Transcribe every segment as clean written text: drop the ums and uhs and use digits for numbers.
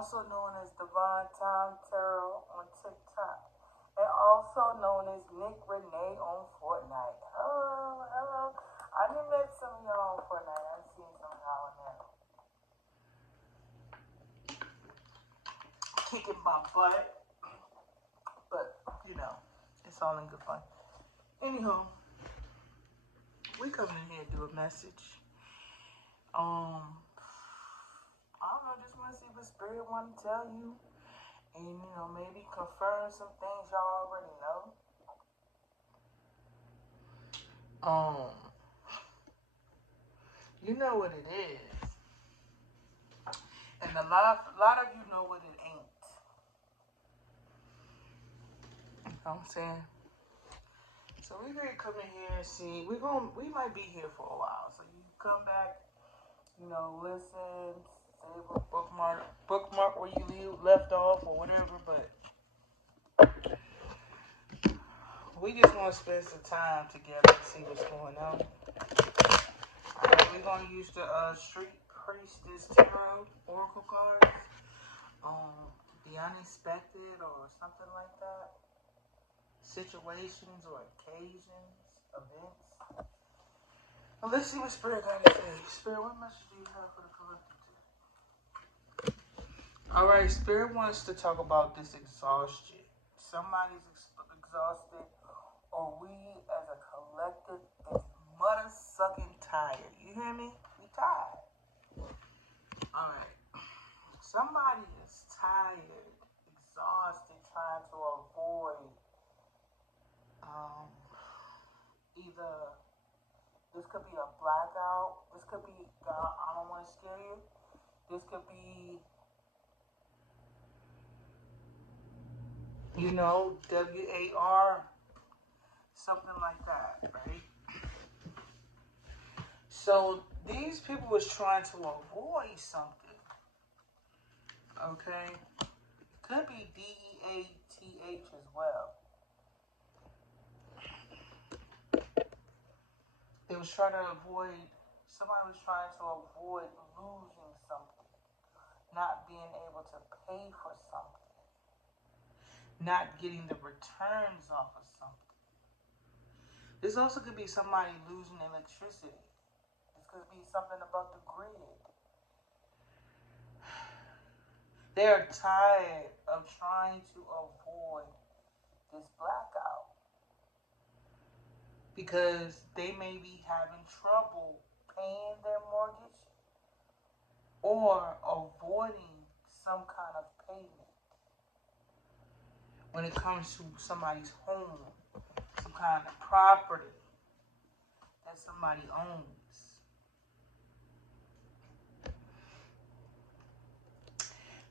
also known as Divine Time Tarot on TikTok, and also known as Nick Renee on Fortnite. Hello, hello. I done met some of y'all on Fortnite. I've seen some of y'all in there. Kicking my butt. But, you know, it's all in good fun. Anyhow, we come in here to do a message. I don't know, just want to see what Spirit want to tell you. And, you know, maybe confirm some things y'all already know. You know what it is. And a lot of you know what it ain't. You know what I'm saying? So we're going to come in here and see. We might be here for a while. So you come back, you know, listen, save a bookmark where you left off or whatever, but we just want to spend some time together and see what's going on. We're going to use the Street Priestess Tarot Oracle cards. The unexpected or something like that. Situations or occasions, events. Well, let's see what Spirit got to say. Spirit, what message do you have for the collective today? Alright, Spirit wants to talk about this exhaustion. Somebody's exhausted, or we as a collective is mother-sucking tired. You hear me? We tired. Alright. Somebody is tired, exhausted, trying to avoid either this could be a blackout, this could be, God, I don't want to scare you, this could be, you know, WAR, something like that, right? So these people was trying to avoid something, okay? Could be DEATH as well. They was trying to avoid, somebody was trying to avoid losing something, not being able to pay for something, not getting the returns off of something. This also could be somebody losing electricity. This could be something about the grid. They are tired of trying to avoid this blackout, because they may be having trouble paying their mortgage or avoiding some kind of payment when it comes to somebody's home, some kind of property that somebody owns.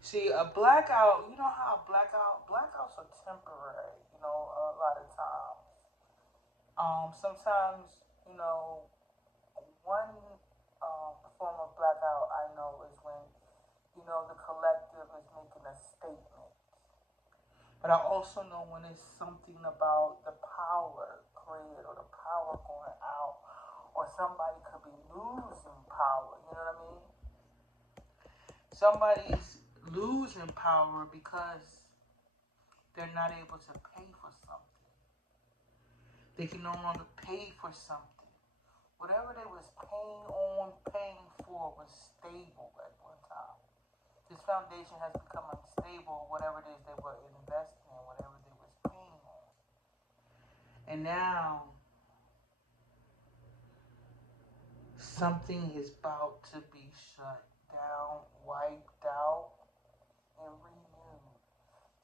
See, a blackout, you know how blackouts are temporary, you know, a lot of times. Sometimes, you know, one form of blackout I know is when, you know, the collective is making a statement. But I also know when it's something about the power grid or the power going out, or somebody could be losing power, you know what I mean? Somebody's losing power because they're not able to pay for something. They can no longer pay for something. Whatever they was paying for was stable at one time. This foundation has become unstable, whatever it is they were investing in, whatever they was paying on. And now, something is about to be shut down, wiped out, and renewed.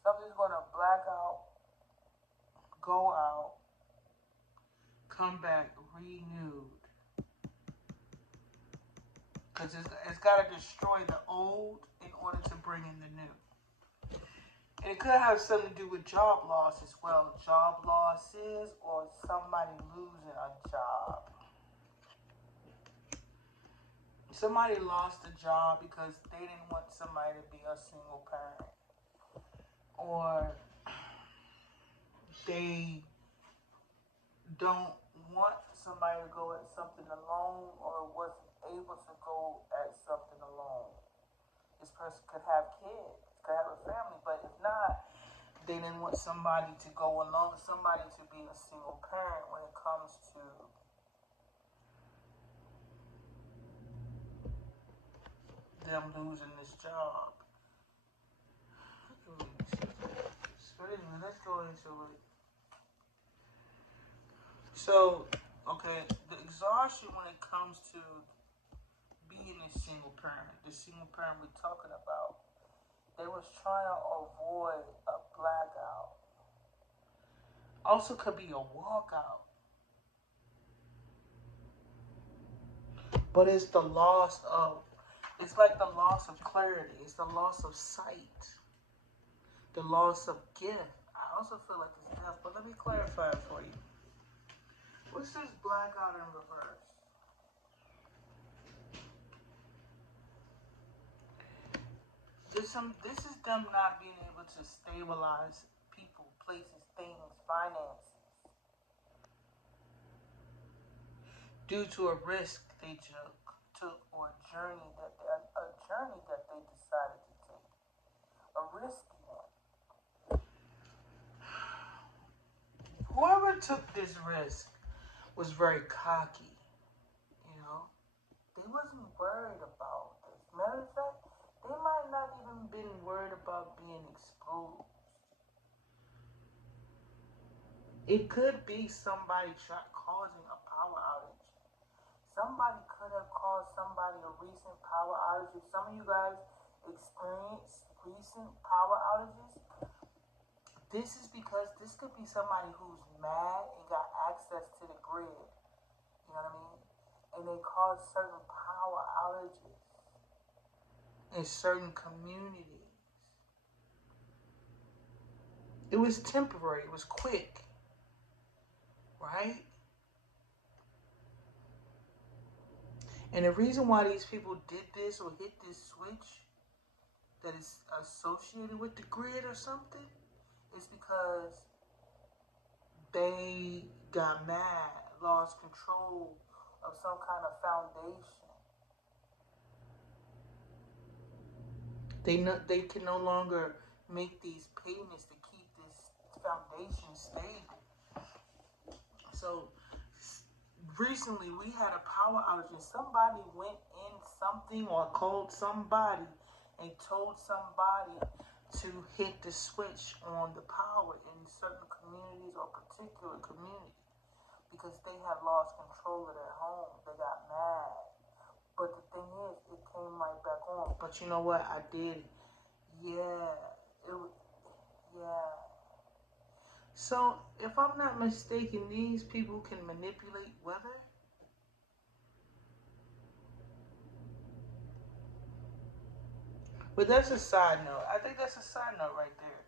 Something's going to black out, go out, come back renewed. Because it's got to destroy the old in order to bring in the new. And it could have something to do with job loss as well. Job losses or somebody losing a job. Somebody lost a job because they didn't want somebody to be a single parent. Or they don't want somebody to go at something alone, or wasn't able to go at something alone. This person could have kids, could have a family, but if not, they didn't want somebody to go along, somebody to be a single parent when it comes to them losing this job. So anyway, let's go into it. So, okay, the exhaustion when it comes to being a single parent, the single parent we're talking about, they was trying to avoid a blackout. Also could be a walkout. But it's the loss of, it's like the loss of clarity. It's the loss of sight. The loss of gift. I also feel like it's death, but let me clarify it for you. What's this blackout in reverse? This is them not being able to stabilize people, places, things, finances due to a risk they took or a journey that they decided to take, a risky one. Whoever took this risk was very cocky, you know. They wasn't worried about this. Matter of fact, they might not even been worried about being exposed. It could be somebody causing a power outage. Somebody could have caused somebody a recent power outage. If some of you guys experienced recent power outages, this is because this could be somebody who's mad and got access to the grid. You know what I mean? And they cause certain power outages in certain communities. It was temporary. It was quick. Right? And the reason why these people did this or hit this switch that is associated with the grid or something is because they got mad, lost control of some kind of foundation. They can no longer make these payments to keep this foundation stable. So recently we had a power outage and somebody went in something or called somebody and told somebody to hit the switch on the power in certain communities or particular communities because they had lost control of their home. They got mad. But the thing is, it came right back on. But you know what? I did. Yeah. Yeah. So, if I'm not mistaken, these people can manipulate weather? But that's a side note. I think that's a side note right there.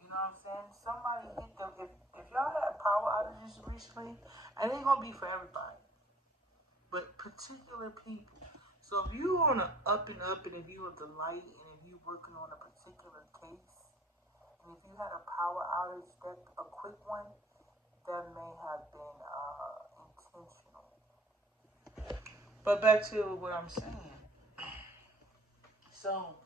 You know what I'm saying? Somebody hit them. If y'all had power outages recently, it ain't gonna be for everybody, but particular people. So if you on a up and up, and if you are the light, and if you working on a particular case, and if you had a power outage, that a quick one, that may have been intentional. But back to what I'm saying. So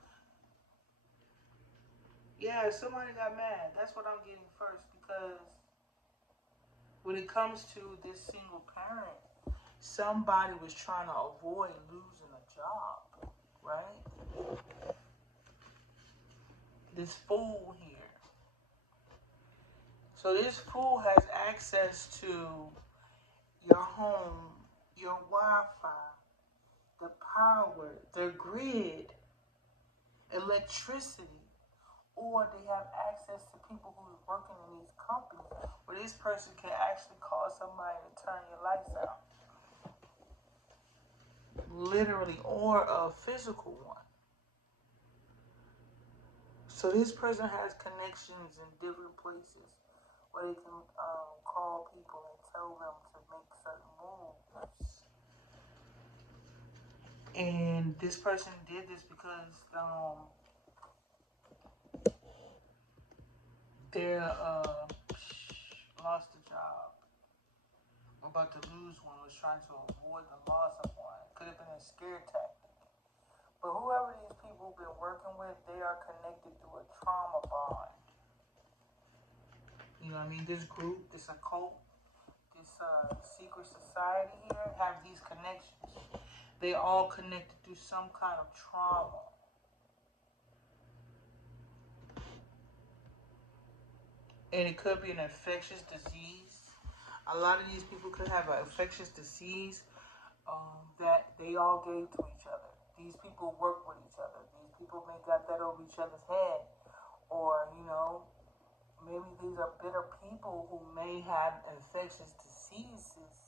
yeah, somebody got mad. That's what I'm getting first because when it comes to this single parent, somebody was trying to avoid losing a job, right? This fool here. So this fool has access to your home, your Wi-Fi, the power, the grid, electricity, or they have access to people who's working in these companies where this person can actually call somebody to turn your lights out. Literally, or a physical one. So this person has connections in different places where they can call people and tell them to make certain moves. And this person did this because they lost a job, about to lose one, was trying to avoid the loss of one. It could have been a scare tactic. But whoever these people have been working know what I mean, this group, this occult, this secret society here have these connections. They all connected through some kind of trauma. And it could be an infectious disease. A lot of these people could have an infectious disease that they all gave to each other. These people work with each other. These people may got that over each other's head. Or, you know, maybe these are bitter people who may have infectious diseases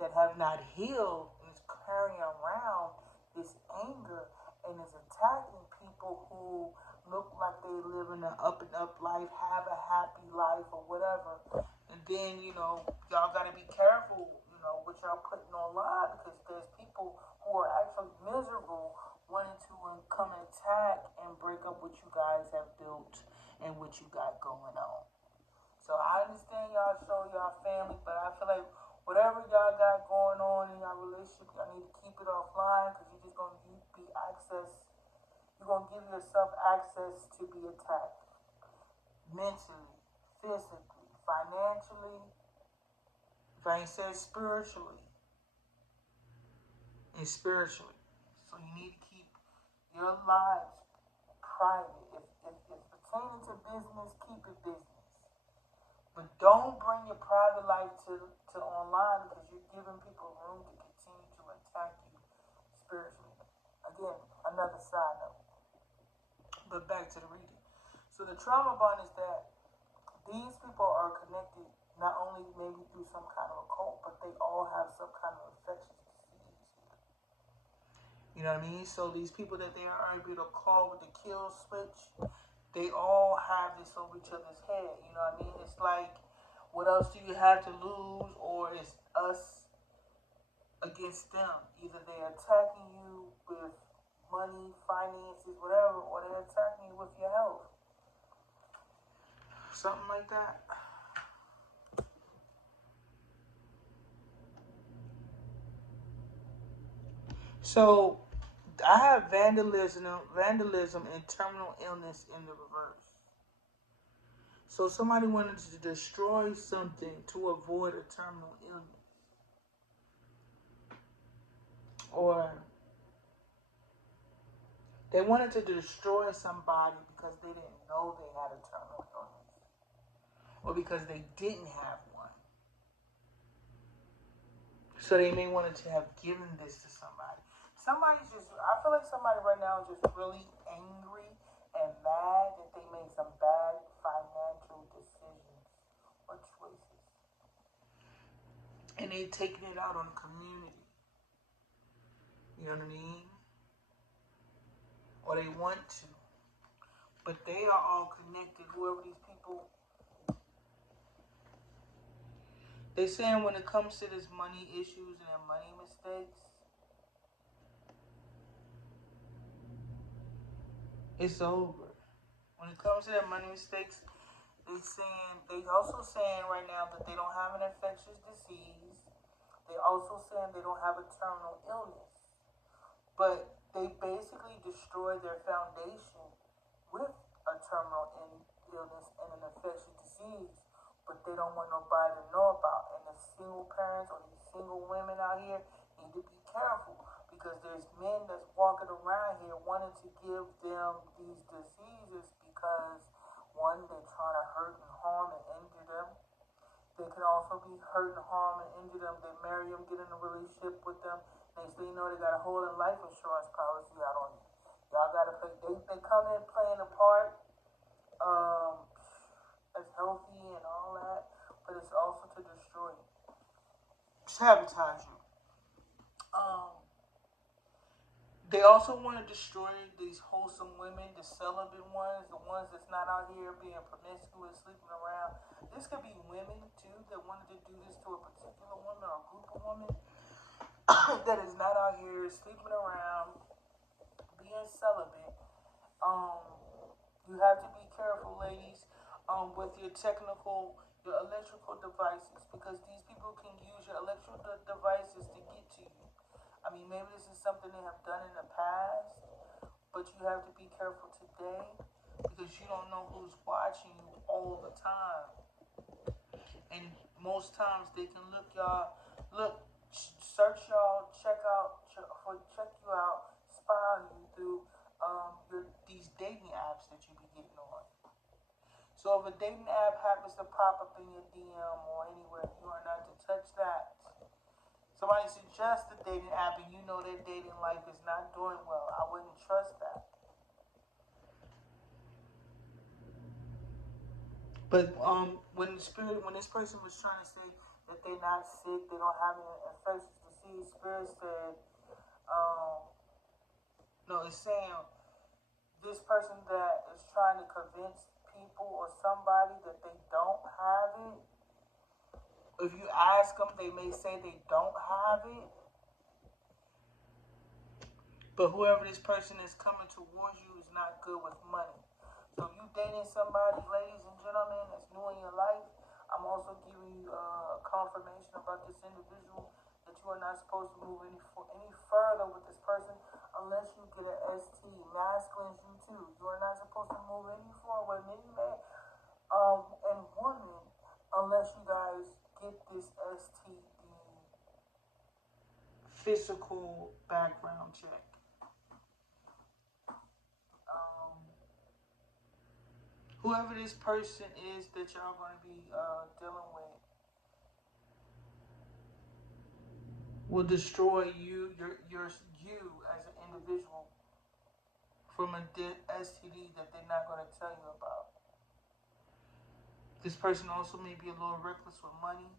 that have not healed and is carrying around this anger and is attacking people who look like they live in an up and up life, have a happy life or whatever. And then, you know, y'all got to be careful, you know, what y'all putting online, because there's people who are actually miserable wanting to come and attack and break up what you guys have built and what you got going on. So I understand y'all show y'all family, but I feel like whatever y'all got going on in your relationship, y'all need to keep it offline, because you're just going to be access. You're going to give yourself access to be attacked. Mentally, physically, financially, if I ain't said spiritually, and spiritually. So you need to keep your lives private. If pertaining to business, keep it business. But don't bring your private life to online, because you're giving people room to continue to attack you spiritually. Again, another side note. But back to the reading. So the trauma bond is that these people are connected not only maybe through some kind of occult, but they all have some kind of infectious disease here. You know what I mean? So these people that they are able to call with the kill switch, they all have this over each other's head. You know what I mean? It's like, what else do you have to lose? Or it's us against them. Either they're attacking you with money, finances, whatever, or they're attacking you with your health. Something like that. So I have vandalism and terminal illness in the reverse. So somebody wanted to destroy something to avoid a terminal illness. Or they wanted to destroy somebody because they didn't know they had a terminal illness. Or because they didn't have one. So they may wanted to have given this to somebody. I feel like somebody right now is just really angry and mad that they made some bad financial decisions or choices. And they taking it out on the community. You know what I mean? Or they want to. But they are all connected, whoever these people. They're saying when it comes to this money issues and their money mistakes, it's over. When it comes to their money mistakes, they also saying right now that they don't have an infectious disease. They also saying they don't have a terminal illness. But they basically destroyed their foundation with a terminal illness and an infectious disease, but they don't want nobody to know about. And the single parents or these single women out here need to be careful, because there's men that's walking around here wanting to give them these diseases because, one, they're trying to hurt and harm and injure them. They can also be hurt and harm and injure them. They marry them, get in a relationship with them. Next thing you know, they got a whole life insurance policy out on you. Y'all gotta play. They come in playing a part as healthy and all that, but it's also to destroy you, sabotage you. They also want to destroy these wholesome women, the celibate ones, the ones that's not out here being promiscuous, sleeping around. This could be women too that wanted to do this to a particular woman or a group of women that is not out here sleeping around, being celibate. You have to be careful, ladies, with your electrical devices, because these people can use your electrical devices to get to you. I mean, maybe this is something they have done in the past, but you have to be careful today, because you don't know who's watching you all the time. And most times they can search y'all, check you out, spy on you through these dating apps that you be getting on. So if a dating app happens to pop up in your DM or anywhere, you are not to touch that. Somebody suggests a dating app and you know their dating life is not doing well, I wouldn't trust that. But when this person was trying to say that they're not sick, they don't have any infectious disease, Spirit said, no, it's saying this person that is trying to convince people or somebody that they don't have it. If you ask them, they may say they don't have it. But whoever this person is coming towards you is not good with money. So if you dating somebody, ladies and gentlemen, that's new in your life, I'm also giving you confirmation about this individual that you are not supposed to move any further with this person unless you get an ST. Masculines, you too. You are not supposed to move any forward with any man and woman unless you guys get this STD physical background check. Whoever this person is that y'all going to be dealing with will destroy you as an individual from a STD that they're not going to tell you about. This person also may be a little reckless with money.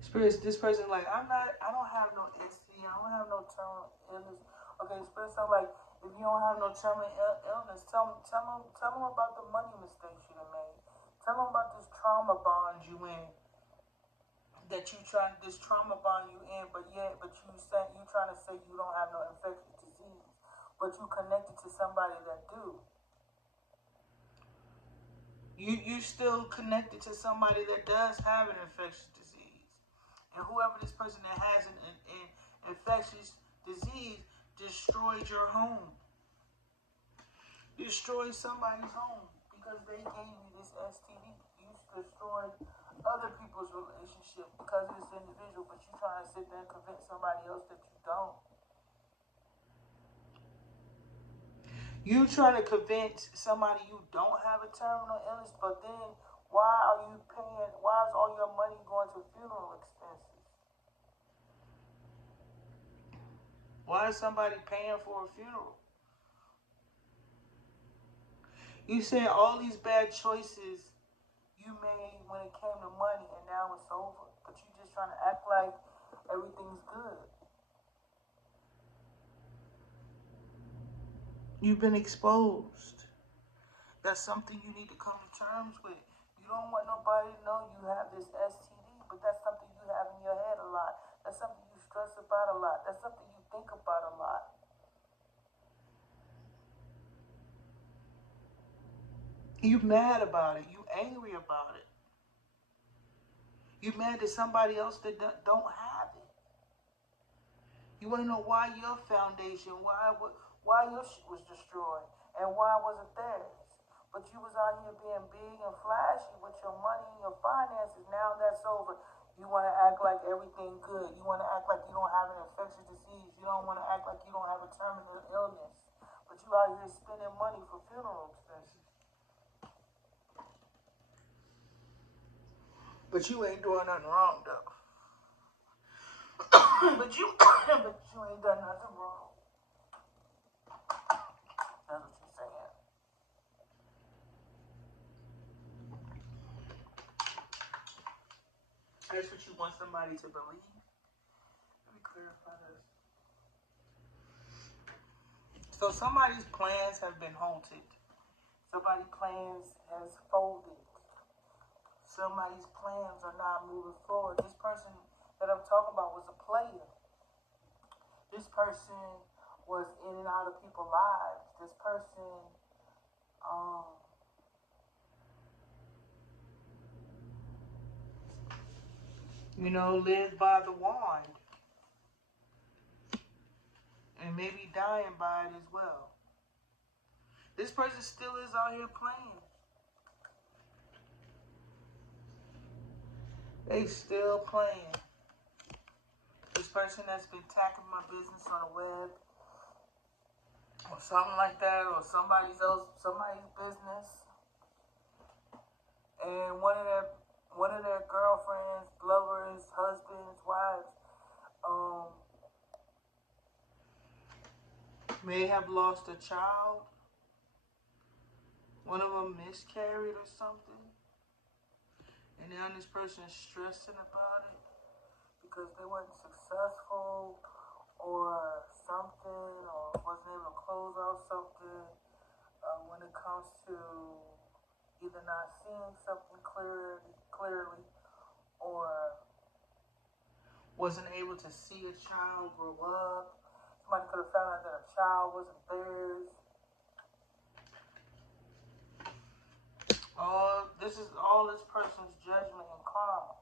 Spirits, this person like, I don't have no STD, I don't have no terminal illness. Okay, spirits are like, if you don't have no terminal illness, tell them about the money mistakes you done made. Tell them about this trauma bond you in. This trauma bond you in, but you trying to say you don't have no infectious disease, but you connected to somebody that do. You still connected to somebody that does have an infectious disease. And whoever this person that has an infectious disease destroyed your home. Destroyed somebody's home because they gave you this STD. You destroyed other people's relationship because of this individual, but you trying to sit there and convince somebody else that you don't. You trying to convince somebody you don't have a terminal illness, but then why is all your money going to funeral expenses? Why is somebody paying for a funeral? You said all these bad choices you made when it came to money, and now it's over. But you just trying to act like everything's good. You've been exposed. That's something you need to come to terms with. You don't want nobody to know you have this STD, but that's something you have in your head a lot. That's something you stress about a lot. That's something you think about a lot. You mad about it. You angry about it. You mad at somebody else that don't have it. You want to know why your foundation, why your shit was destroyed, and why wasn't theirs? But you was out here being big and flashy with your money and your finances. Now that's over. You want to act like everything good. You want to act like you don't have an infectious disease. You don't want to act like you don't have a terminal illness. But you out here spending money for funeral expenses. But you ain't doing nothing wrong though. but you ain't done nothing wrong. That's what you're saying. That's what you want somebody to believe. Let me clarify this. So somebody's plans have been halted. Somebody's plans has folded. Somebody's plans are not moving forward. This person that I'm talking about was a player. This person was in and out of people's lives. This person lived by the wand. And maybe dying by it as well. This person still is out here playing. They still playing. This person that's been attacking my business on the web or something like that, or somebody's business, and one of their girlfriends, lovers, husbands, wives, may have lost a child. One of them miscarried or something. And now this person is stressing about it because they weren't successful or something, or wasn't able to close out something when it comes to either not seeing something clearly or wasn't able to see a child grow up. Somebody could have found out that a child wasn't theirs. This is all this person's judgment and karma.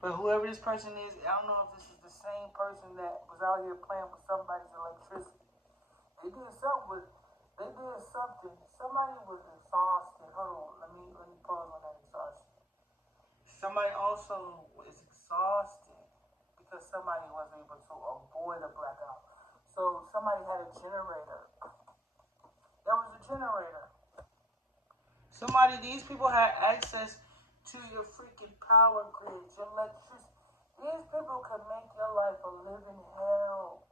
But whoever this person is, I don't know if this is the same person that was out here playing with somebody's electricity. They did something. Somebody was exhausted. Hold on, let me pause on that exhaustion. Somebody also was exhausted because somebody wasn't able to avoid a blackout. So somebody had a generator. There was a generator. These people had access to your freaking power grid, your electricity. These people can make your life a living hell.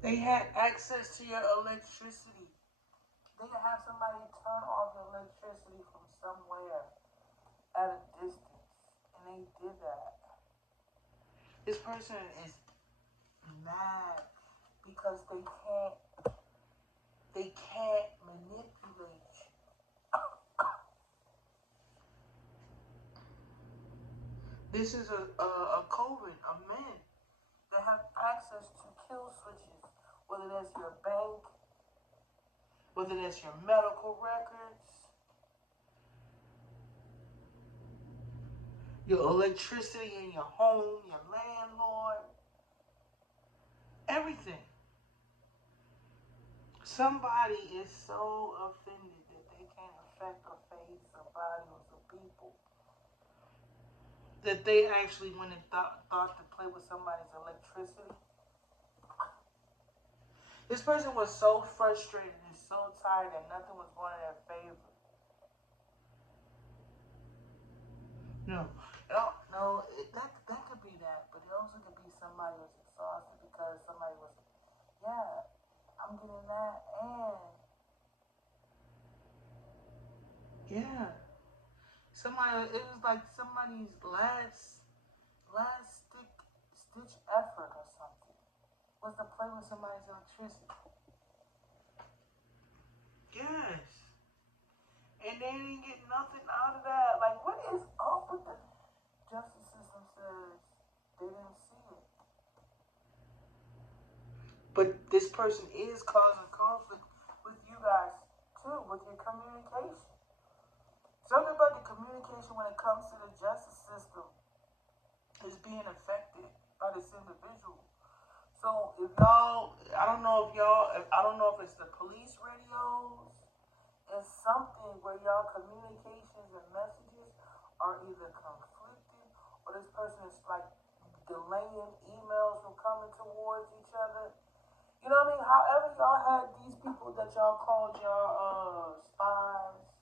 They had access to your electricity. They could have somebody turn off your electricity from somewhere at a distance, and they did that. This person is mad because they can't manipulate you. This is a COVID, a man that have access to kill switches, whether that's your bank, whether that's your medical records, your electricity in your home, your landlord, everything. Somebody is so offended that they can't affect or phase somebody or some people that they actually went and thought to play with somebody's electricity. This person was so frustrated and so tired that nothing was going in their favor. That could be that, but it also could be somebody was exhausted because somebody was, I'm getting that, and it was like somebody's last stitch effort or something was to play with somebody's electricity. Yes. And they didn't get nothing out of that. Like, what is up with the justice system? Says they didn't see it. But this person is causing conflict with you guys too, with your communication. Something about the communication when it comes to the justice system is being affected by this individual. So if y'all, I don't know if it's the police radios. It's something where y'all communications and messages are either conflicted or this person is like delaying emails from coming towards each other. You know what I mean? However y'all had these people that y'all called y'all spies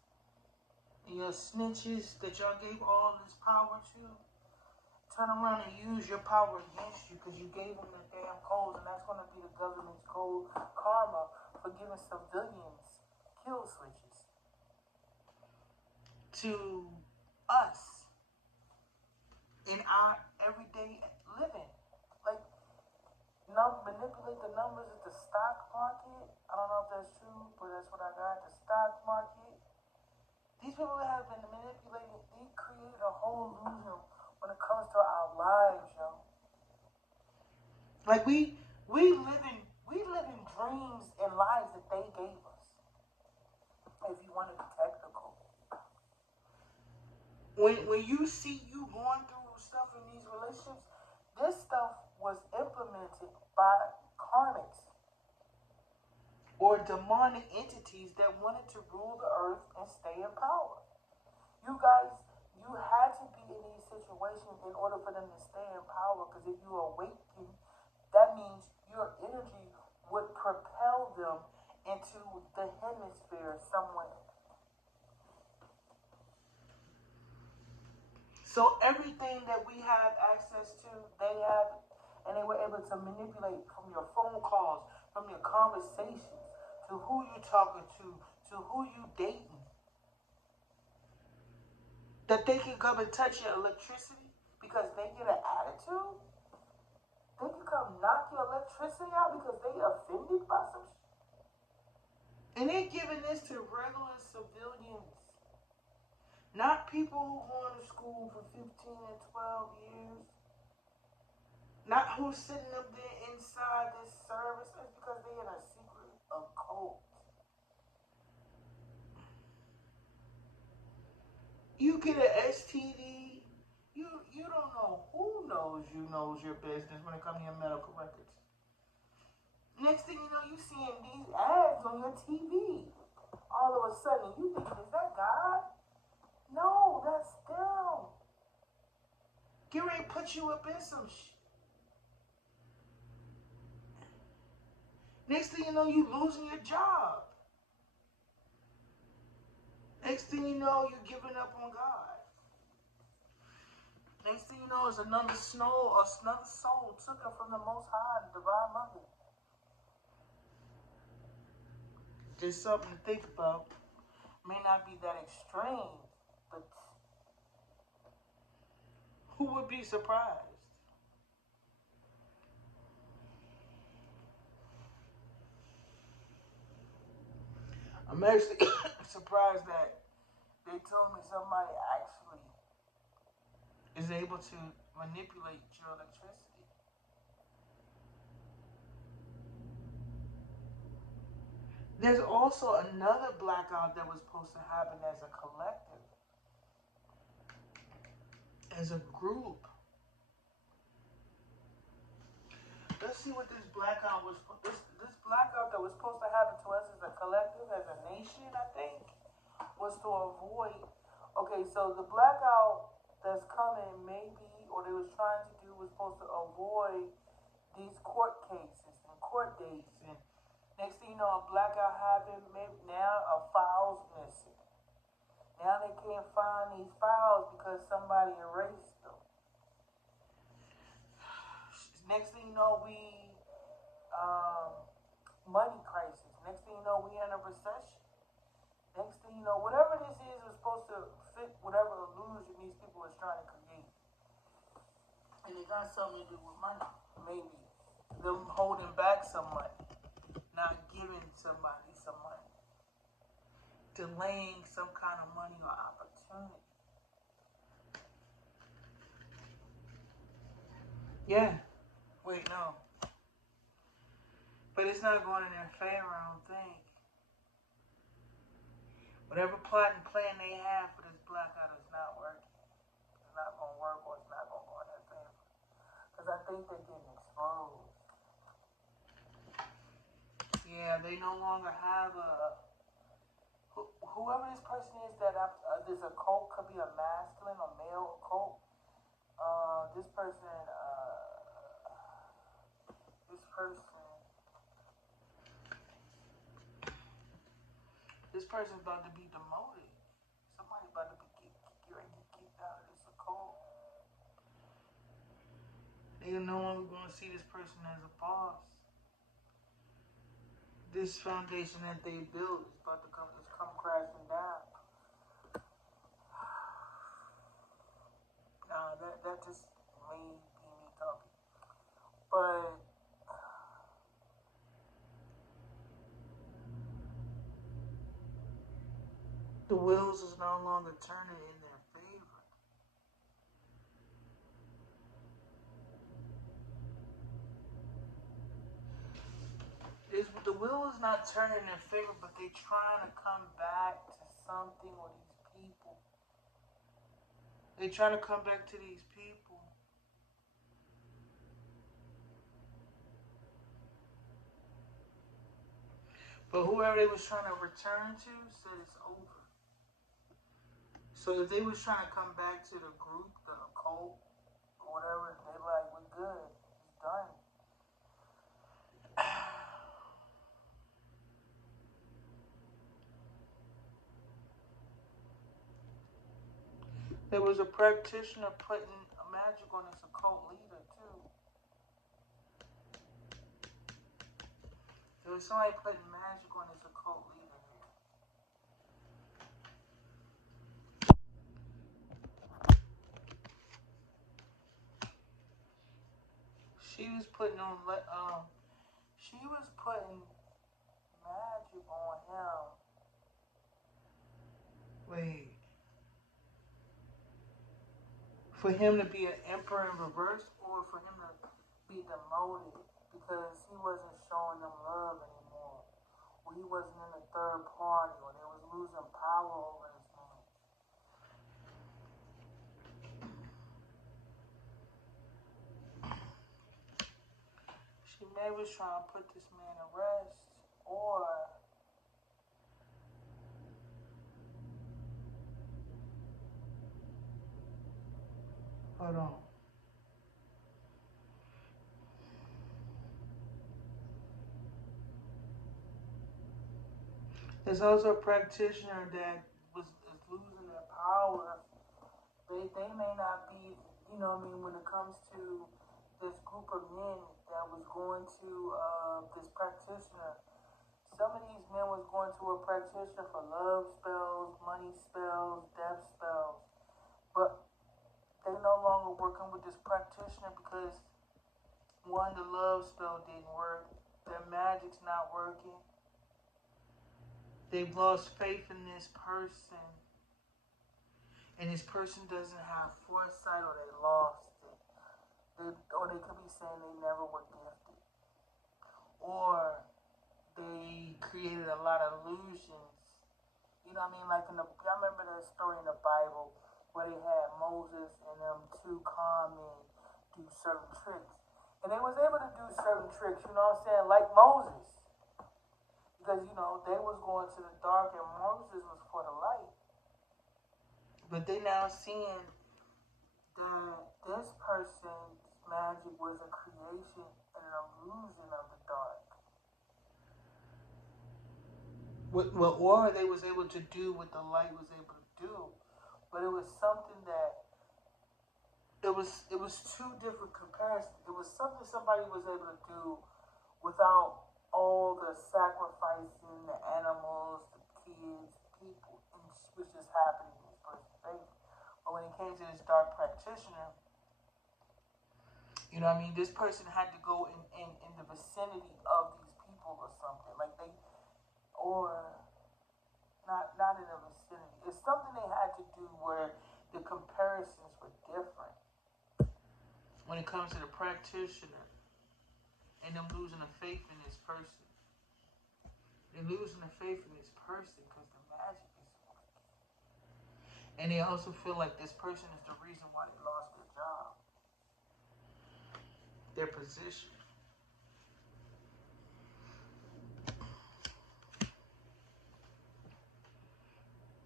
and your snitches that y'all gave all this power to, turn around and use your power against you because you gave them the damn codes, and that's going to be the government's code karma for giving civilians kill switches to us in our everyday living. Like, manipulate the numbers at the stock market. I don't know if that's true, but that's what I got. The stock market. These people have been manipulating. They created a whole illusion when it comes to our lives, yo. Like we live in dreams and lives that they gave us. If you want to be technical. When you see you going through stuff in these relationships, this stuff was implemented implemented by karmics or demonic entities that wanted to rule the earth and stay in power. You guys, you had to be in these situations in order for them to stay in power, because if you awaken, that means your energy would propel them into the hemisphere somewhere. So everything that we have access to, they have, and they were able to manipulate from your phone calls, from your conversations, to who you talking to who you dating. That they can come and touch your electricity because they get an attitude. They can come knock your electricity out because they offended by some shit. And they're giving this to regular civilians. Not people who going to school for 15 and 12 years. Not who's sitting up there inside this service. It's because they're in a secret occult. You get an STD, you don't know who knows your business when it comes to your medical records. Next thing you know, you seeing these ads on your TV. All of a sudden, you think, is that God? No, that's them. Get ready to put you up in some shit. Next thing you know, you losing your job. Next thing you know, you're giving up on God. Next thing you know, is another soul took her from the Most High, the Divine Mother. Just something to think about. May not be that extreme, but who would be surprised? I'm actually surprised that they told me somebody actually is able to manipulate your electricity. There's also another blackout that was supposed to happen as a collective, as a group. Let's see what this blackout was. This blackout that was supposed to happen to us as a collective, as a nation, I think, was to avoid. Okay, so the blackout that's coming, maybe, or they was trying to do, was supposed to avoid these court cases and court dates. And next thing you know, a blackout happened. Maybe now a file's missing. Now they can't find these files because somebody erased them. Next thing you know, money crisis. Next thing you know, we in a recession. Next thing you know, whatever this is supposed to fit whatever illusion these people is trying to create. And it got something to do with money. Maybe them holding back some money, not giving somebody some money, delaying some kind of money or opportunity. Yeah. Wait, no. But it's not going in their favor, I don't think. Whatever plot and plan they have for this blackout is not working. It's not going to work, or it's not going to go in their favor. Because I think they're getting exposed. Yeah, they no longer have a... Whoever this person is that this occult, could be a masculine or male occult. This person's about to be demoted. Somebody about to get kicked out of this occult. They no longer going to see this person as a boss. This foundation that they built is about to come crashing down. Nah, that just may be me talking. But the wheels is no longer turning in their favor. The wheel is not turning in their favor, but they're trying to come back to something with these people. They're trying to come back to these people. But whoever they was trying to return to said it's over. So if they was trying to come back to the group, the cult, or whatever, they like, we're good. It's done. There was a practitioner putting magic on his occult leader too. There was somebody putting magic on his occult leader. She was putting magic on him. Wait. For him to be an emperor in reverse, or for him to be demoted because he wasn't showing them love anymore, or he wasn't in the third party, or they was losing power over this man. She may was trying to put this man to rest, or hold on. There's also a practitioner that is losing their power. They may not be, when it comes to this group of men that was going to this practitioner. Some of these men was going to a practitioner for love spells, money spells, death spells. But they no longer working with this practitioner because one, the love spell didn't work. Their magic's not working. They've lost faith in this person. And this person doesn't have foresight, or they lost it. Or they could be saying they never were gifted. Or they created a lot of illusions. You know what I mean? Like I remember that story in the Bible where they had Moses and them two come and do certain tricks. And they was able to do certain tricks, you know what I'm saying? Like Moses. Because, they was going to the dark and Moses was for the light. But they now seeing that this person's magic was a creation and an illusion of the dark. Or they was able to do what the light was able to do. But it was something that it was two different comparisons. It was something somebody was able to do without all the sacrificing, the animals, the kids, people, which is happening in this person's faith. But when it came to this dark practitioner, this person had to go in the vicinity of these people or something. Like not in the vicinity. It's something they had to do where the comparisons were different. When it comes to the practitioner and them losing the faith in this person. They're losing the faith in this person because the magic is working. And they also feel like this person is the reason why they lost their job. Their position.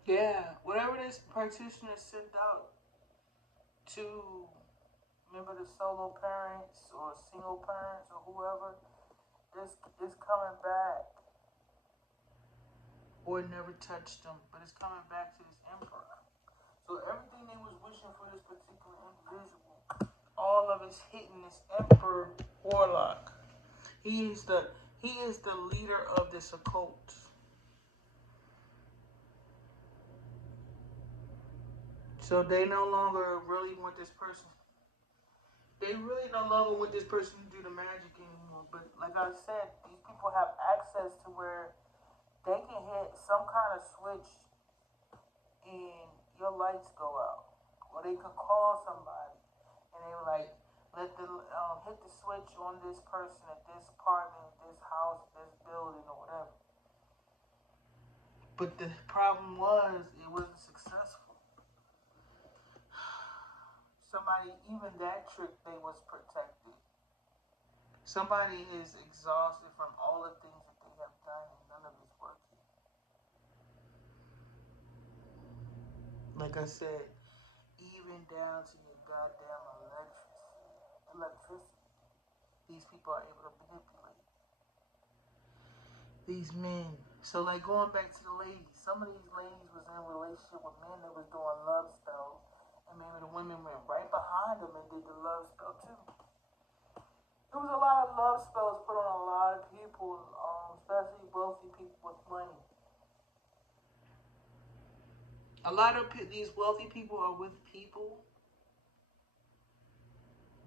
Yeah, whatever this practitioner sent out to, remember, the solo parents or single parents or whoever, this is coming back. Or it never touched them, but it's coming back to this emperor. So everything they was wishing for this particular individual, all of it's hitting this emperor warlock. He is the leader of this occult. So they no longer really want this person. They really no longer want this person to do the magic anymore. But like I said, these people have access to where they can hit some kind of switch and your lights go out. Or they could call somebody and they were like, hit the switch on this person at this apartment, this house, this building, or whatever. But the problem was it wasn't successful. Somebody, even that trick, they was protected. Somebody is exhausted from all the things that they have done and none of it's Like I said, even down to your goddamn electricity. These people are able to manipulate these men. So like going back to the ladies, some of these ladies was in a relationship with men that was doing love spells, and maybe the women went right behind them and did the love spell too. There was a lot of love spells put on a lot of people, especially wealthy people with money. A lot of these wealthy people are with people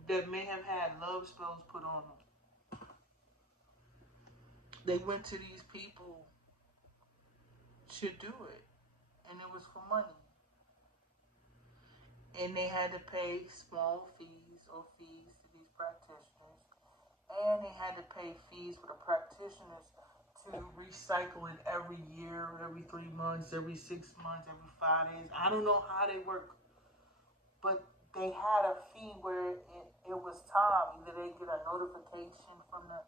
that may have had love spells put on them. They went to these people to do it, and it was for money. And they had to pay small fees or fees to these practitioners, and they had to pay fees for the practitioners to recycle it every year, every 3 months, every 6 months, every 5 days. I don't know how they work, but they had a fee where it was time. Either they get a notification from the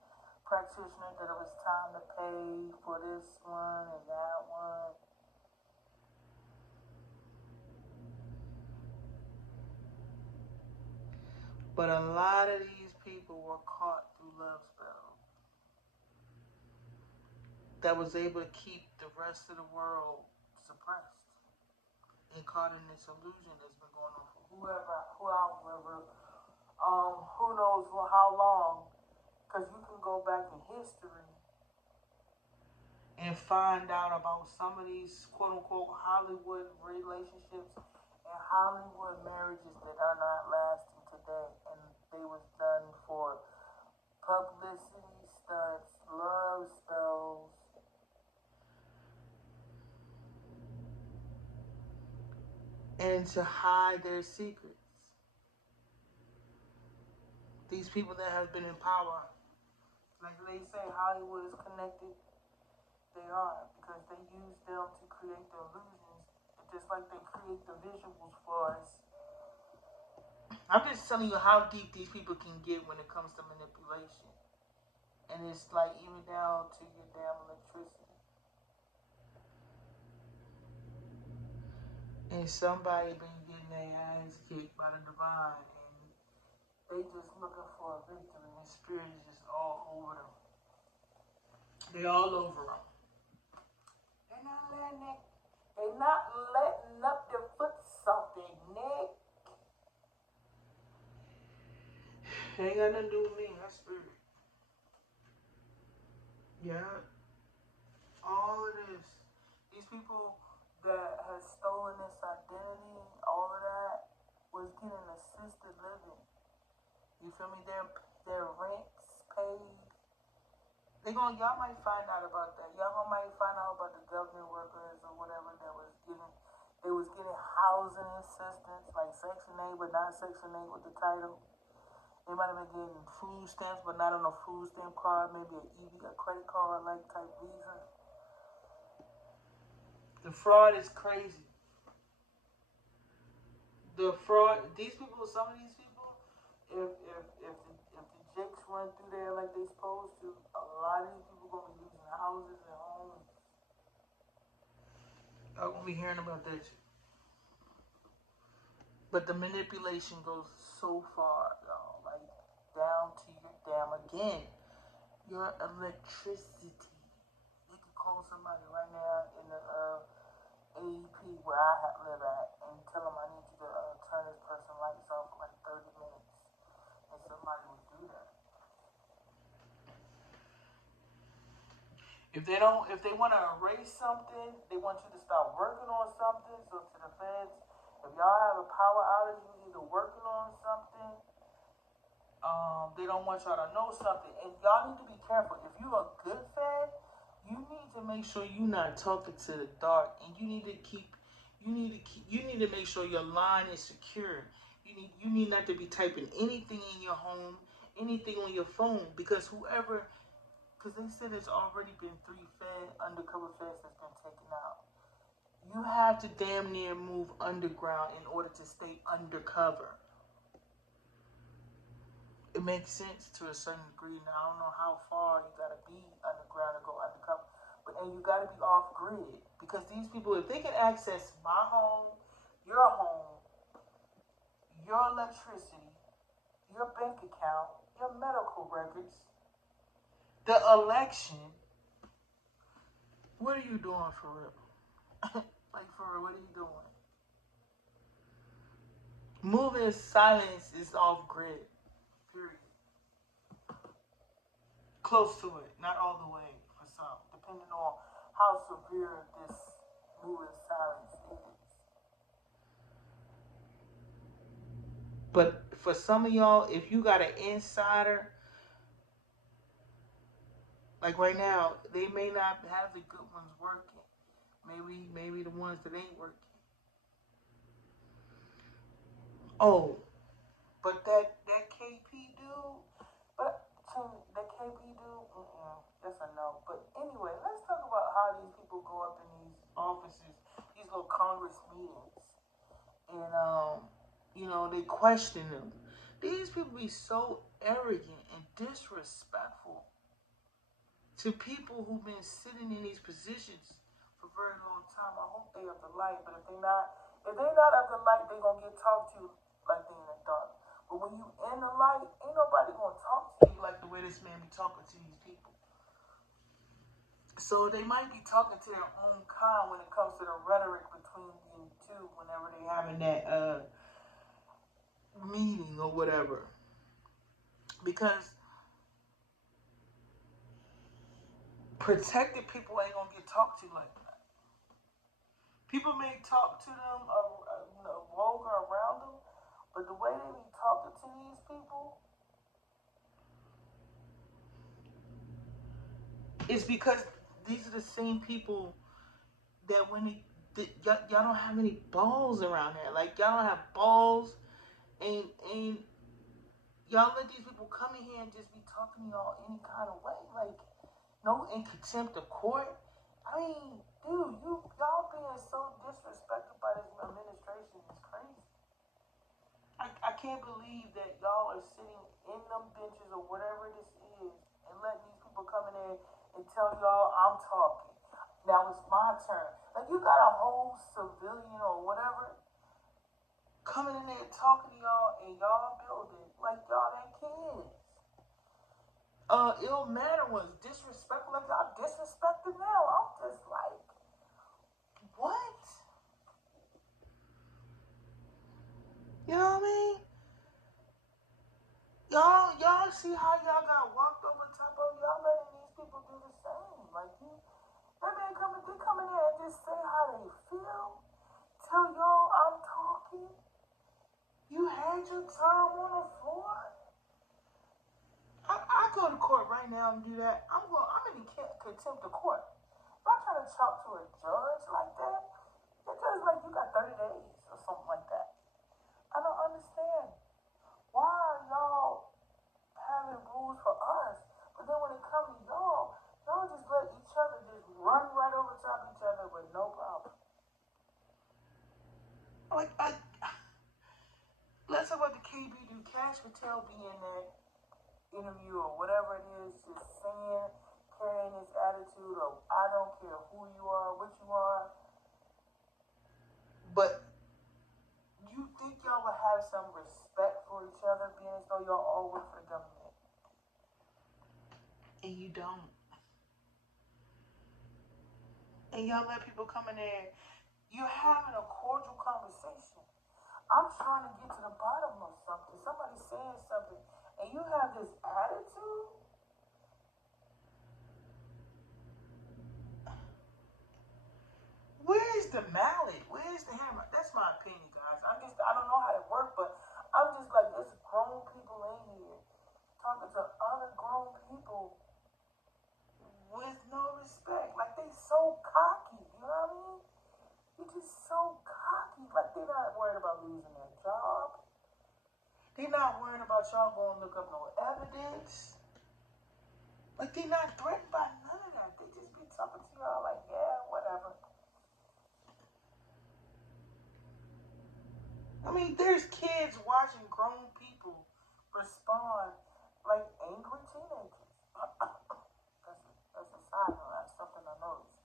practitioner that it was time to pay for this one and that one. But a lot of these people were caught through love spells that was able to keep the rest of the world suppressed and caught in this illusion that's been going on for who knows how long. Because you can go back in history and find out about some of these quote-unquote Hollywood relationships and Hollywood marriages that are not lasting today. And they was done for publicity stunts, love spells, and to hide their secrets. These people that have been in power, like they say Hollywood is connected, they are, because they use them to create the illusions, just like they create the visuals for us. I'm just telling you how deep these people can get when it comes to manipulation. And it's like even down to your damn electricity. And somebody been getting their ass kicked by the divine, and they just looking for a victory, and spirit is just all over them. They all over them. They're not letting up their foot off their neck. It ain't got nothing to do with me, that's spirit. Yeah. All of this. These people that has stolen this identity, all of that, was getting assisted living. You feel me? Their rents paid. Y'all might find out about that. Y'all might find out about the government workers or whatever that was getting housing assistance, like Section 8, but not Section 8 with the title. They might have been getting food stamps, but not on a food stamp card, maybe a credit card like type Visa. The fraud is crazy. The fraud, some of these people, if the jakes run through there like they supposed to, a lot of these people gonna be losing houses and homes. I'm gonna be hearing about that shit. But the manipulation goes so far, y'all, like down to your again, your electricity. You can call somebody right now in the AEP where I live at and tell them I need you to turn this person's lights off for like 30 minutes, and somebody will do that. If they want to erase something, they want you to start working on something. So to the feds, if y'all have a power outage, you either working on something. They don't want y'all to know something, and y'all need to be careful. If you're a good fed, you need to make sure you're not talking to the dark, and you need to make sure your line is secure. You need not to be typing anything in your home, anything on your phone, because they said there's already been 3 undercover feds that's been taken out. You have to damn near move underground in order to stay undercover. It makes sense to a certain degree. Now, I don't know how far you gotta be underground to go undercover, and you gotta be off grid, because these people, if they can access my home, your home, your electricity, your bank account, your medical records, the election. What are you doing for real? Like, for real, what are you doing? Moving in silence is off grid. Period. Close to it, not all the way for some, depending on how severe this moving silence is. But for some of y'all, if you got an insider, like right now, they may not have the good ones working. Maybe the ones that ain't working. Oh, but that KP dude, but the KP dude, yes or no. But anyway, let's talk about how these people go up in these offices, these little Congress meetings, and they question them. These people be so arrogant and disrespectful to people who've been sitting in these positions for a very long time. I hope they up the light, but if they're not up the light, they're gonna get talked to like they in the dark. But when you in the light, ain't nobody gonna talk to you like the way this man be talking to these people. So they might be talking to their own kind when it comes to the rhetoric between the two whenever they having that meeting or whatever. Because protected people ain't gonna get talked to like that. People may talk to them, vulgar around them, but the way they be talking to these people is because these are the same people that when y'all don't have any balls around here. Like, y'all don't have balls, and y'all let these people come in here and just be talking to y'all any kind of way. Like, no, in contempt of court. I mean, dude, y'all being so disrespected by this administration is crazy. I can't believe that y'all are sitting in them benches or whatever this is and letting these people come in there and tell y'all I'm talking. Now it's my turn. Like, you got a whole civilian or whatever coming in there talking to y'all in y'all building like y'all ain't kids. Ill manner was disrespectful, like y'all disrespected now. I'm just like, what? You know what I mean? Y'all see how y'all got walked over top of? Y'all letting these people do the same. Like, that man they come in there and just say how they feel. Tell y'all I'm talking. You had your time on the floor. I go to court right now and do that. I'm in contempt of court. If I try to talk to a judge like that, the judge like, you got 30 days or something like that. I don't understand. Why are y'all having rules for us, but then when it comes to y'all just let each other just run right over top of each other with no problem. Like, let's talk about the KB dude, Cash Patel being in that interview or whatever it is, just saying, carrying this attitude of, I don't care who you are, what you are. But you think y'all would have some respect for each other, being as though y'all all work for the government. And you don't. And y'all let people come in there. You're having a cordial conversation. I'm trying to get to the bottom of something. Somebody's saying something, and you have this attitude. Where's the mallet? Where's the hammer? That's my opinion, guys. I don't know how it works, but I'm just like, there's grown people in here talking to other grown people with no respect. Like, they so cocky, you know what I mean? They're just so cocky. Like, they're not worried about losing their job. They're not worried about y'all going to look up no evidence. Like, they're not threatened by none of that. They just be talking to y'all like, yeah, whatever. I mean, there's kids watching grown people respond like angry teenagers. That's a side note. That's something I noticed.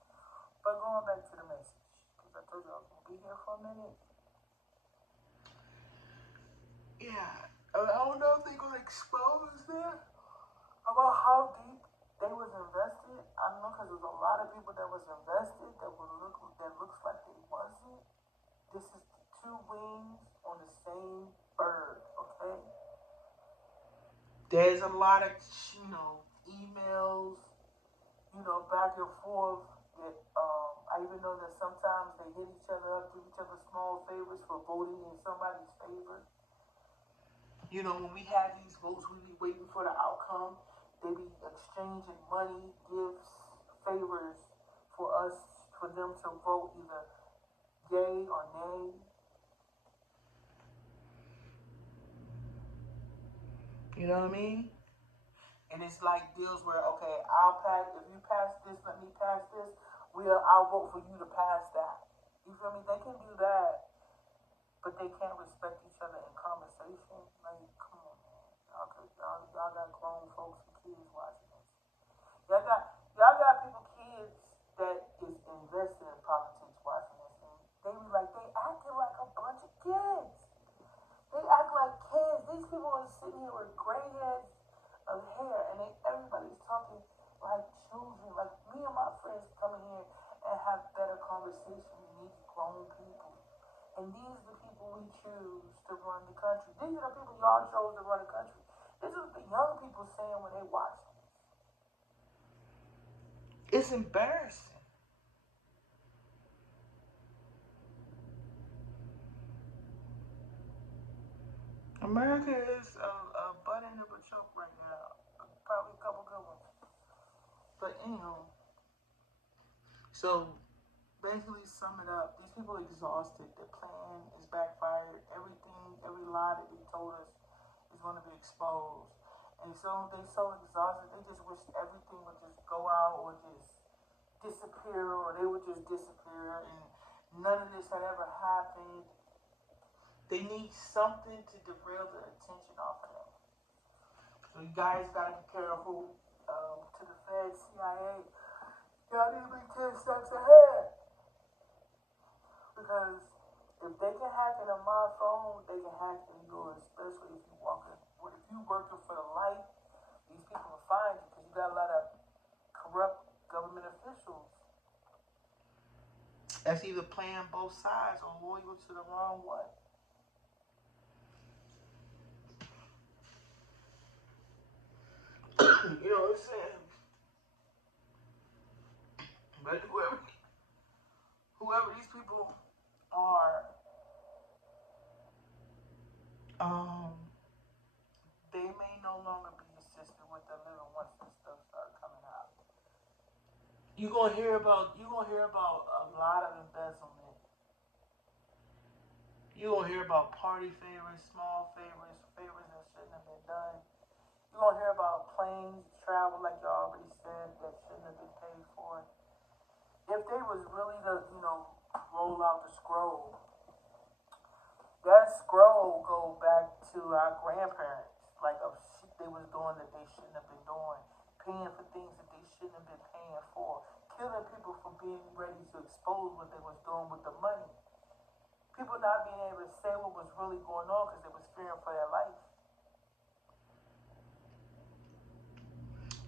But going back to the message, because I told you I was going to be here for a minute. that. I don't know if they're going to expose that about how deep they was invested. I don't know, because there's a lot of people that was invested that looks like they wasn't. This is the two wings on the same bird, okay? There's a lot of, emails, back and forth. That I even know that sometimes they hit each other up, give each other small favors for voting in somebody's favor. When we have these votes, we be waiting for the outcome. They be exchanging money, gifts, favors for them to vote either yay or nay. You know what I mean? And it's like deals where, okay, if you pass this, let me pass this. I'll vote for you to pass that. You feel me? They can do that, but they can't respect each other in conversation. Like, come on, man. Y'all got grown folks and kids watching this. Y'all got kids that is invested in politics watching this. And they be like, they acting like a bunch of kids. They act like kids. These people are sitting here with gray heads of hair, and everybody's talking like children. Like, me and my friends come in here and have better conversation than these grown people. And these are the people we choose to run the country. These are the people y'all chose to run the country. This is what the young people saying when they watch this. It's embarrassing. America is a butt end of a choke right now. Probably a couple good ones. But anyhow, so basically sum it up. These people are exhausted. Their plan is backfired. Every lie that they told us is going to be exposed. And so they're so exhausted, they just wish everything would just go out or just disappear, or they would just disappear, and none of this had ever happened. They need something to derail the attention off of them. So you guys gotta be careful. To the Fed, CIA, y'all need to be 10 steps ahead. Because if they can hack into my phone, they can hack into yours, especially if you working for the light. These people will find you because you got a lot of corrupt government officials that's either playing both sides or loyal to the wrong one. You know what I'm saying? But whoever these people are, they may no longer be assisted with the living once this stuff starts coming out. You're gonna hear about a lot of embezzlement. You're gonna hear about party favors, small favors, favors that shouldn't have been done. You're gonna hear about planes travel, like you already said, that shouldn't have been paid for. If they was really to, roll out the scroll, that scroll go back to our grandparents, like of shit they was doing that they shouldn't have been doing, paying for things that they shouldn't have been paying for, killing people for being ready to expose what they was doing with the money. People not being able to say what was really going on because they was fearing for their life.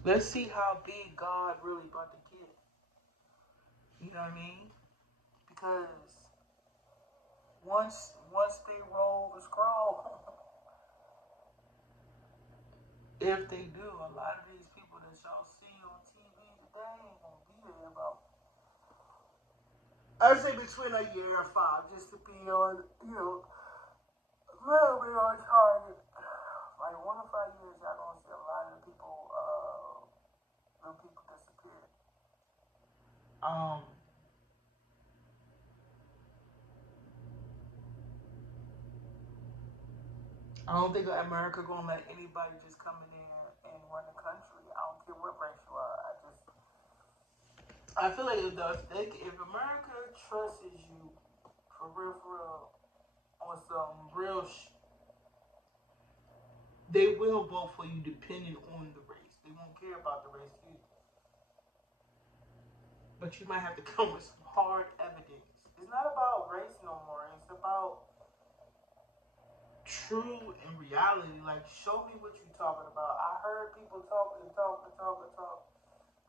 Let's see how big God really about to get. You know what I mean? Because once they roll the scroll, if they do, a lot of these people that y'all see on TV today ain't gonna be there about. I'd say between a year or 5, just to be on, a little bit on target. Like 1 to 5 years, y'all gonna see a lot of people disappear. I don't think America gonna let anybody just come in there and run the country. I don't care what race you are. I feel like if America trusts you for real, on some real they will vote for you depending on the race. They won't care about the race either. But you might have to come with some hard evidence. It's not about race no more. It's about true in reality. Like, show me what you're talking about. I heard people talk and talk and talk and talk.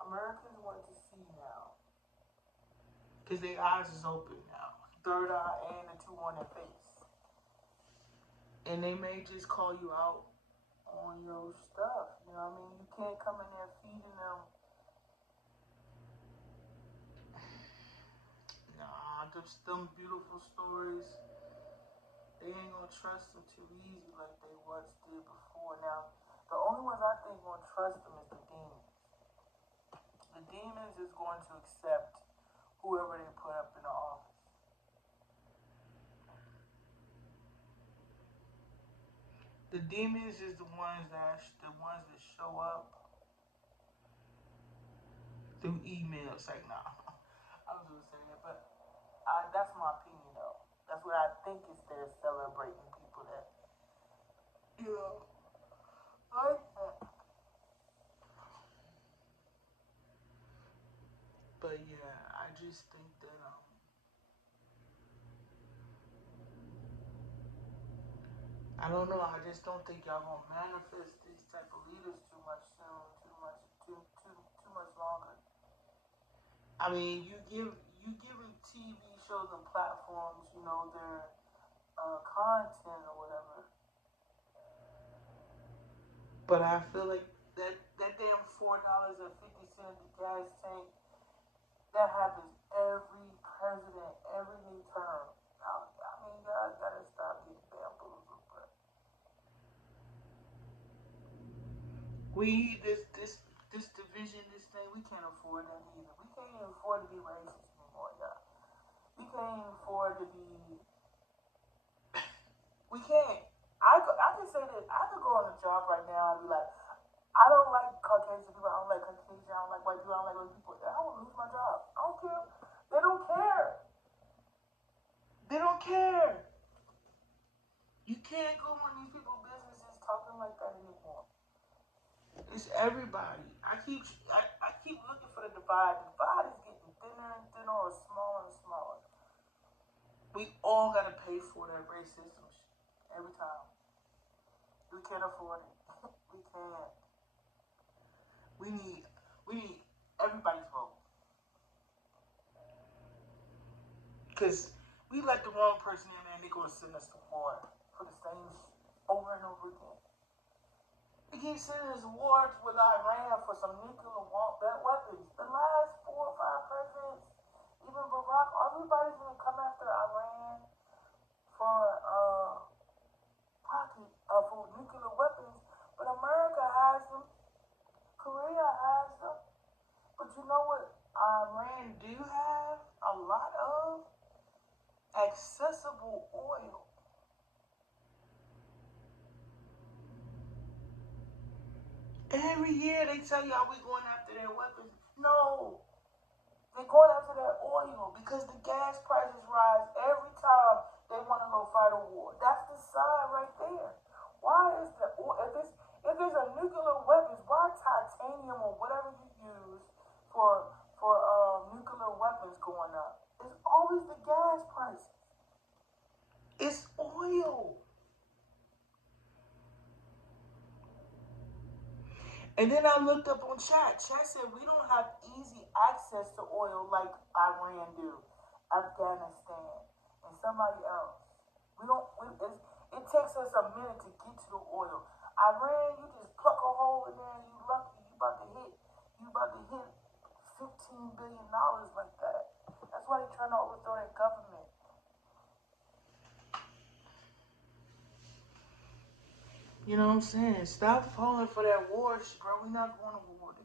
Americans want to see now. Because their eyes is open now. Third eye and the two on their face. And they may just call you out on your stuff. You know what I mean? You can't come in there feeding them. Nah, them beautiful stories. They ain't gonna trust them too easy like they once did before. Now, the only ones I think gonna trust them is the demons. The demons is going to accept whoever they put up in the office. The demons is the ones that show up through emails. Like, nah, I was gonna say that, but that's my opinion though. That's what I think is they're celebrating people that, you know, like that. But yeah, I just think that I don't know. I just don't think y'all gonna manifest these type of leaders too much soon, too much longer. I mean, you giving TV shows and platforms, you know, their content or whatever. But I feel like that damn $4.50 the gas tank, that happens every president, every new term. I mean, y'all gotta stop getting bamboozled. But this division, this thing, we can't afford that either. We can't even afford to be racist anymore, y'all. We can't even afford to be. We can't. I can say that I could go on a job right now and be like, I don't like Caucasian people. I don't like Caucasian. I don't like white people. I don't like other people. I will lose my job. I don't care. They don't care. They don't care. You can't go on these people's businesses talking like that anymore. It's everybody. I keep looking for the divide. The divide is getting thinner and thinner, or smaller and smaller. We all gotta pay for that racism every time. We can't afford it. We can't. We need everybody's vote. Because we let the wrong person in there and they're going to send us to war for the same over and over again. They keep sending us wars with Iran for some nuclear weapons. The last 4 or 5 presidents, even Barack, everybody's going to come after Iran for for nuclear weapons. But America has them. Korea has them. But you know what Iran do have? A lot of accessible oil. Every year they tell y'all we going after their weapons. No. They're going after their oil because the gas prices rise every time they want to go fight a war. That's the sign right there. Why is the if there's a nuclear weapons, why titanium or whatever you use for nuclear weapons going up? It's always the gas prices. It's oil. And then I looked up on chat. Chat said we don't have easy access to oil like Iran do, Afghanistan, and somebody else. We don't. It takes us a minute to get to the oil. Iran, you just pluck a hole in there and you lucky. You about to hit $15 billion like that. That's why they're trying to overthrow their government. You know what I'm saying? Stop falling for that war shit, bro. We're not going to war.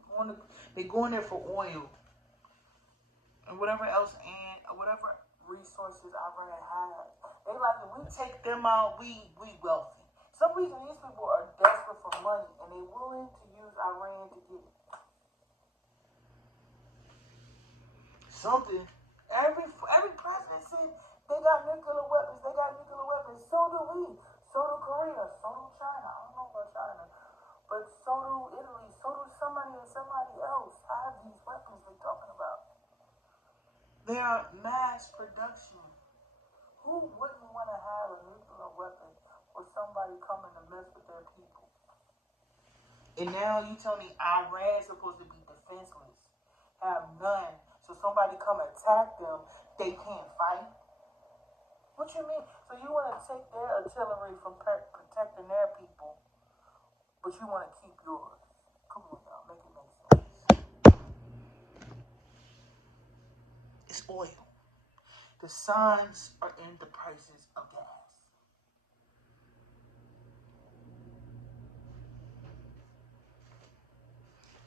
They're going there for oil. And whatever else and whatever resources Iran has. They like, if we take them out, we wealthy. Some reason these people are desperate for money and they're willing to use Iran to get it. Something. Every president said they got nuclear weapons. They got nuclear weapons. So do we. So do Korea. So do China. I don't know about China. But so do Italy. So do somebody else have these weapons they're talking about. They are mass production. Who wouldn't want to have a nuclear weapon or somebody coming to mess with their people. And now you tell me Iran's supposed to be defenseless, have none. So somebody come attack them, they can't fight? What you mean? So you want to take their artillery from protecting their people, but you want to keep yours? Come on, y'all, make it make sense. It's oil. The signs are in the prices of gas.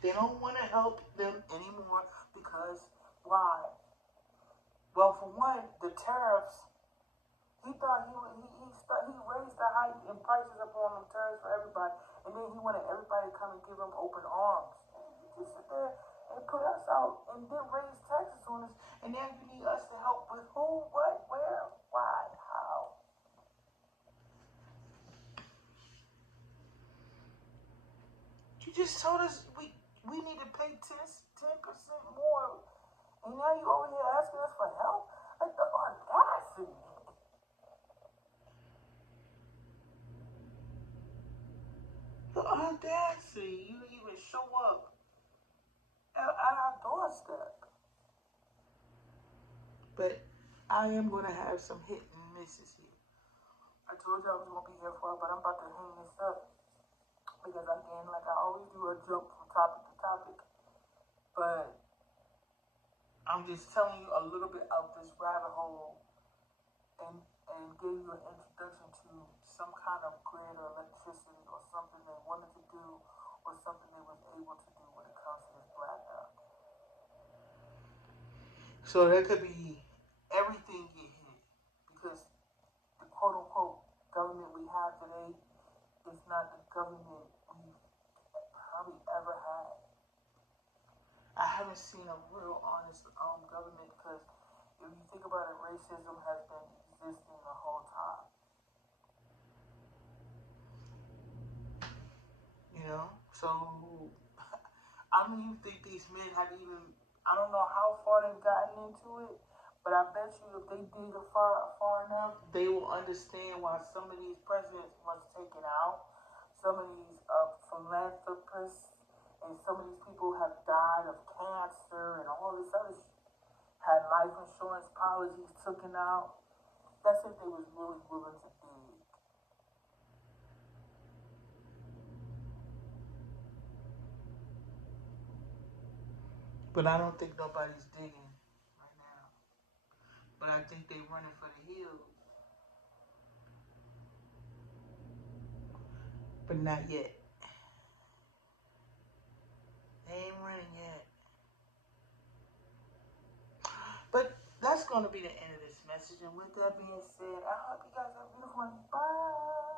They don't want to help them anymore because why? Well, for one, the tariffs. He thought he raised the height and prices upon them tariffs for everybody, and then he wanted everybody to come and give him open arms. You just sit there and put us out, and then raise taxes on us, and now you need us to help with who, what, where, why, how? You just told us we need to pay 10% more, and now you over here asking us for help? Like the audacity. The audacity. You even show up at our doorstep. But I am going to have some hit and misses here. I told you I was going to be here for it, but I'm about to hang this up. Because again, like I always do, a jump from topic to topic. But I'm just telling you a little bit of this rabbit hole and give you an introduction to some kind of grid or electricity or something they wanted to do or something they was able to do when it comes to this blackout. So that could be everything get hit because the quote unquote government we have today is not the government we've probably ever had. I haven't seen a real honest government because if you think about it, racism has been existing the whole time. You know? So, I don't even think these men have even, I don't know how far they've gotten into it, but I bet you if they dig far enough, they will understand why some of these presidents was taken out. Some of these philanthropists and some of these people have died of cancer and all this other shit. Had life insurance policies taken out. That's if they was really willing to dig. But I don't think nobody's digging right now. But I think they running for the hills. But not yet. They ain't running yet. But that's going to be the end of this message. And with that being said, I hope you guys have a beautiful one. Bye.